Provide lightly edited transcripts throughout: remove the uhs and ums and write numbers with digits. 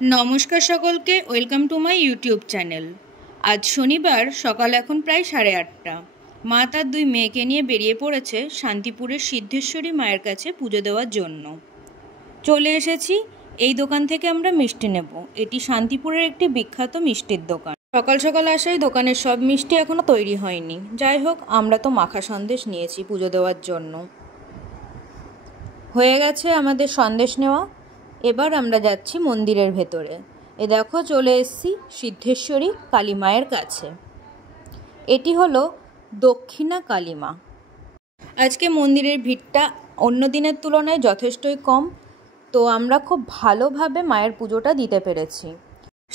नमस्कार सकलके welcome to my YouTube channel. आज शनिवार सकाल एखन प्राय 8:30। मा तार दुई मेयेके निये बेरिये पड़ेছে शांतिपुरेर सिद्धेश्वरी मायेर काছে पुजो देওয়ার জন্য। चले एसेছি এই দোকান থেকে আমরা মিষ্টি নেব। এটি শান্তিপুরের একটি বিখ্যাত মিষ্টির দোকান। সকাল সকাল আসায় দোকানের সব মিষ্টি এখনো তৈরি হয়নি। যাই হোক, আমরা তো মাখা সন্দেশ নিয়েছি পুজো দেওয়ার জন্য। হয়ে গেছে আমাদের সন্দেশ নেওয়া। এবার আমরা যাচ্ছি মন্দিরের ভেতরে। এ দেখো চলে এসেছি সিদ্ধেশ্বরী কালী মায়ের কাছে। এটি হলো দক্ষিণা কালী মা। আজকে মন্দিরের ভিড়টা অন্য দিনের তুলনায় যথেষ্টই কম, তো আমরা খুব ভালোভাবে মায়ের পুজোটা দিতে পেরেছি।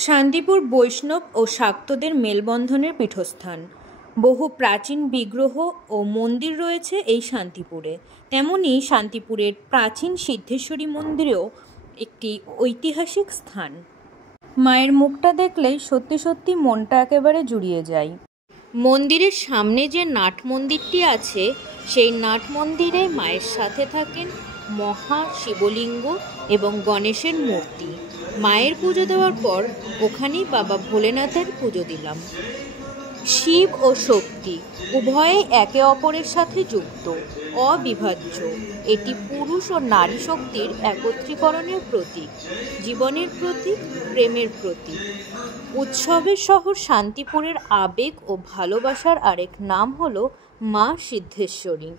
শান্তিপুর বৈষ্ণব ও শাক্তদের মেলবন্ধনের পীঠস্থান। বহু প্রাচীন বিগ্রহ ও মন্দির রয়েছে এই শান্তিপুরে। তেমনি শান্তিপুরের প্রাচীন সিদ্ধেশ্বরী মন্দিরেও একটি ঐতিহাসিক স্থান। মায়ের মুখটা দেখলেই সত্যি সত্যি মনটা একেবারে জুড়িয়ে যায়। মন্দিরের সামনে যে নাট মন্দিরটি আছে, সেই নাট মন্দিরে মায়ের সাথে থাকেন মহা শিবলিঙ্গ এবং গণেশের মূর্তি। মায়ের পুজো দেওয়ার পর ওখানেই বাবা ভোলেনাথের পুজো দিলাম। শিব ও শক্তি উভয়ে একে অপরের সাথে যুক্ত, অবিভাজ্য। এটি পুরুষ ও নারী শক্তির একত্রীকরণের প্রতীক, জীবনের প্রতীক, প্রেমের প্রতীক। উৎসবের শহর শান্তিপুরের আবেগ ও ভালোবাসার আরেক নাম হলো মা সিদ্ধেশ্বরী।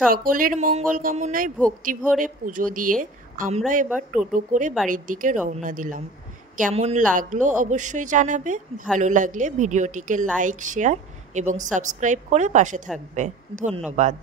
সকলের মঙ্গল কামনায় ভক্তি ভরে পুজো দিয়ে আমরা এবার টোটো করে বাড়ির দিকে রওনা দিলাম। কেমন লাগলো অবশ্যই জানাবে। ভালো লাগলে ভিডিওটিকে লাইক, শেয়ার এবং সাবস্ক্রাইব করে পাশে থাকবে। ধন্যবাদ।